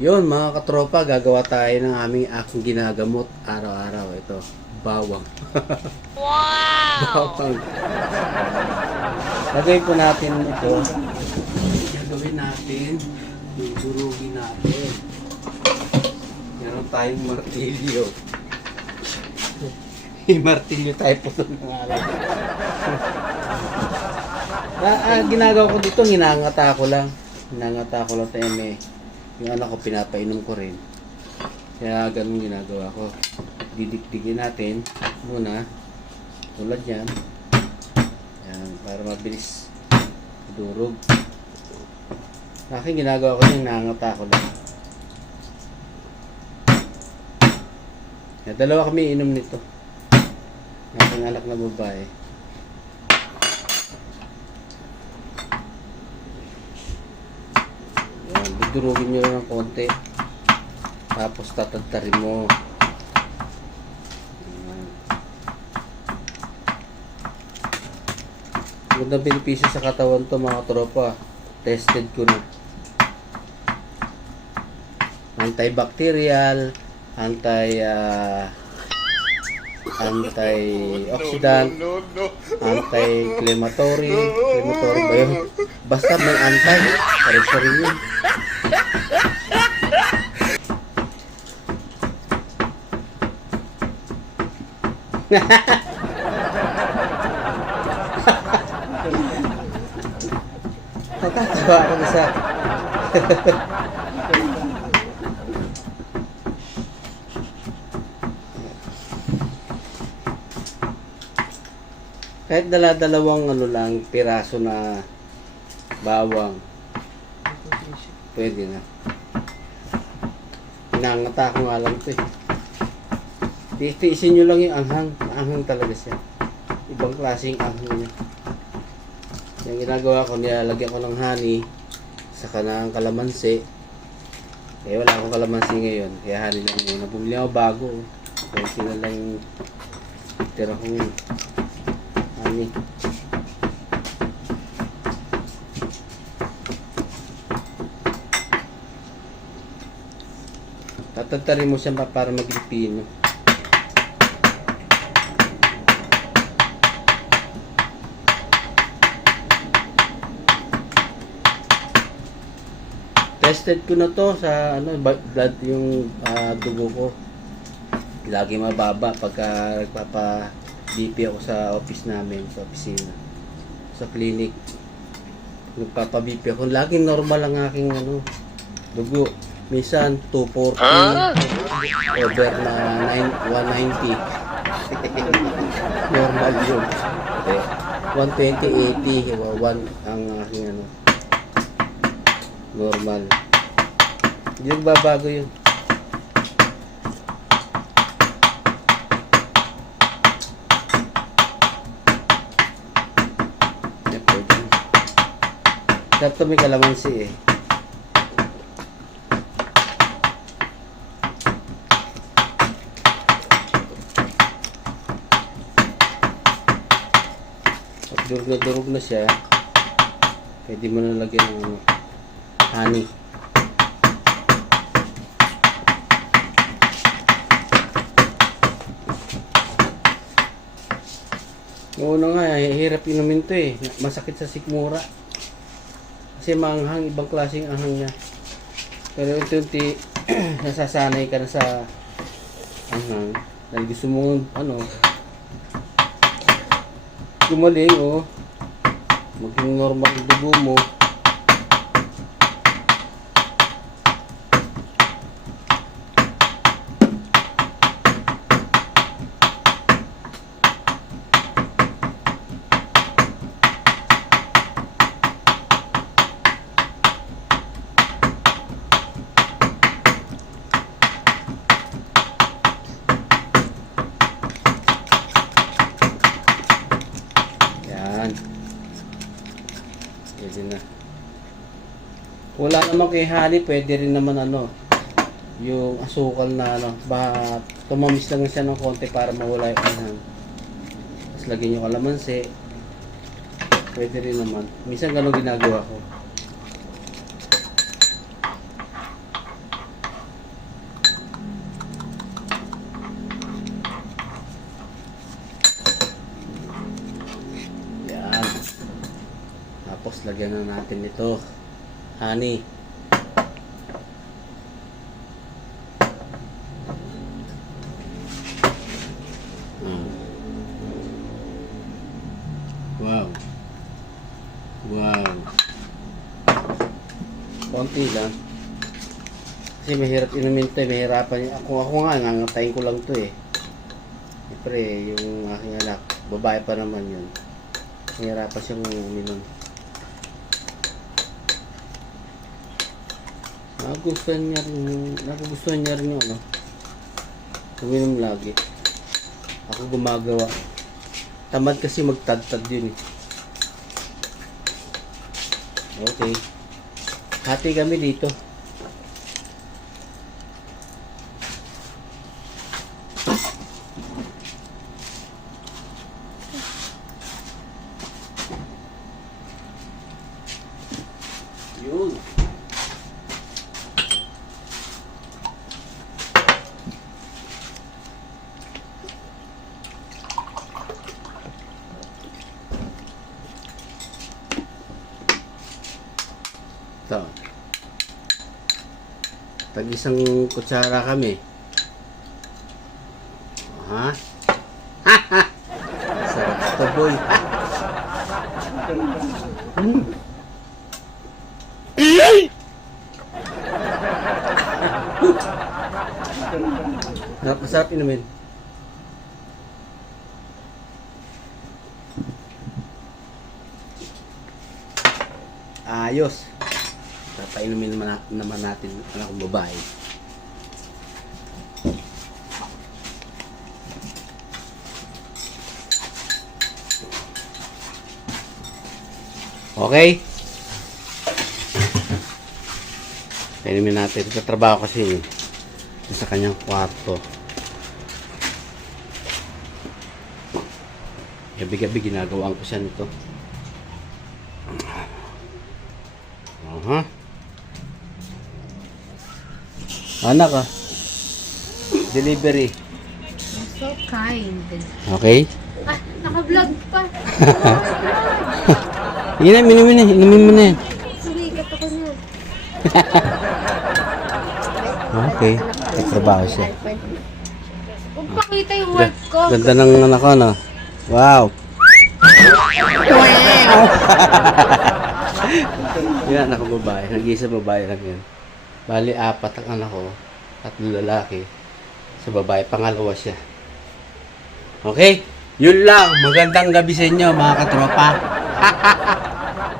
Yun mga katropa, gagawa tayo ng aming aking ginagamot araw-araw. Ito, bawang. Wow! bawang. Lagay po natin ito. Gagawin natin, yung durugin natin. Meron tayong martilyo. Yung martilyo tayo po ng ngalan. ah, ah, ginagawa ko dito, hinangata ko lang. Hinangata ko lang tayo may yung anak ko pinapainom ko rin. Kaya ganun ginagawa ko. Didikdigin natin muna. Tulad yan. Yan, para mabilis durog. Aking ginagawa ko yung nangata ko lang. Kaya dalawa kami inom nito. Aking anak na babae. Yan, dudurugin nyo lang ng konti. Tapos tatantarin mo. Magandang benepisyo sa katawan to mga tropa. Tested ko na. Antibacterial, anti ah, anti-oxidant, anti-inflammatory, inflammatory ba yun? Basta may anti, pares pa rin yun. Natatawa ako isa. Kahit dala-dalawang ano lang, piraso na bawang. Pwede na. Pinangata ko nga lang ito eh. Titiisin nyo lang yung anghang. Anghang talaga siya. Ibang klaseng anghang niya. Yung ginagawa ko, nilalagyan ko ng honey sa kanang kalamansi. Eh, wala akong kalamansi ngayon. Kaya honey lang muna. Bumili ako bago. oh. Kaya sila lang yung tira kong honey. Tatantarin mo siya pa- para maging pino. Tested ko na to sa ano blood yung ah, dugo ko. Lagi mababa pagka nagpapa BP ako sa office namin, sa opisina. Sa clinic. Nagpapa BP ako. Laging normal ang aking ano dugo. Minsan 240 over na 9, 190. normal yun. Okay. 120, 80, 1 ang aking ano normal. Hindi nagbabago yun. To may kalamansi eh. Durog na durog na siya, pwede mo na lagyan ng ano, honey. Yung una nga, eh, hirap inumin to eh. Masakit sa sikmura. Kasi maanghang, ibang klaseng anghang niya. Pero unti-unti, nasasanay ka na sa anghang. Dahil gusto mo, ano, gumaling, oh. Maging normal dugo mo. Yan. Na. Wala naman kay honey, pwede rin naman ano, yung asukal na ano, ba tumamis lang siya ng konti para mawala yung anghang. Tapos lagyan yung kalamansi. Pwede rin naman. Minsan ganun ginagawa ko. Lagyan na natin ito. Honey. Mm. Wow. Wow. Konti lang. Kasi mahirap inumin to, eh, mahirapan yun. Ako, ako nga, ngangantayin ko lang to eh. Siyempre, yung aking anak, babae pa naman yun. Mahirapan siyang uminom. Nagustuhan niya rin, nagustuhan niya rin yung ano. Uminom lagi. Ako gumagawa. Tamad kasi magtagtag yun eh. Okay. Hati kami dito. Yun. Ito. Tag isang kutsara kami. Ha? Sarap ito, boy. Mm. Sarap, masarap inumin. Ayos. Papainumin naman, na- naman natin ang anak kong babae. Okay? Painumin natin. Ito trabaho kasi sa kanyang kwarto. Gabi-gabi ginagawaan ko siya nito. Aha. Anak ah. Delivery. So kind. Okay? Ah, naka-vlog pa. Yun na, inumin na. Inumin mo na yan. Ako niya. Okay. Nagtrabaho siya. Huwag pakita yung work ko. Ganda ng anak ko, no? Wow. Yan, anak ko babae. Nag-iisa babae lang yan. Bali, apat ang anak ko. Tatlo lalaki. Sa babae, pangalawa siya. Okay? Yun lang. Magandang gabi sa inyo, mga katropa.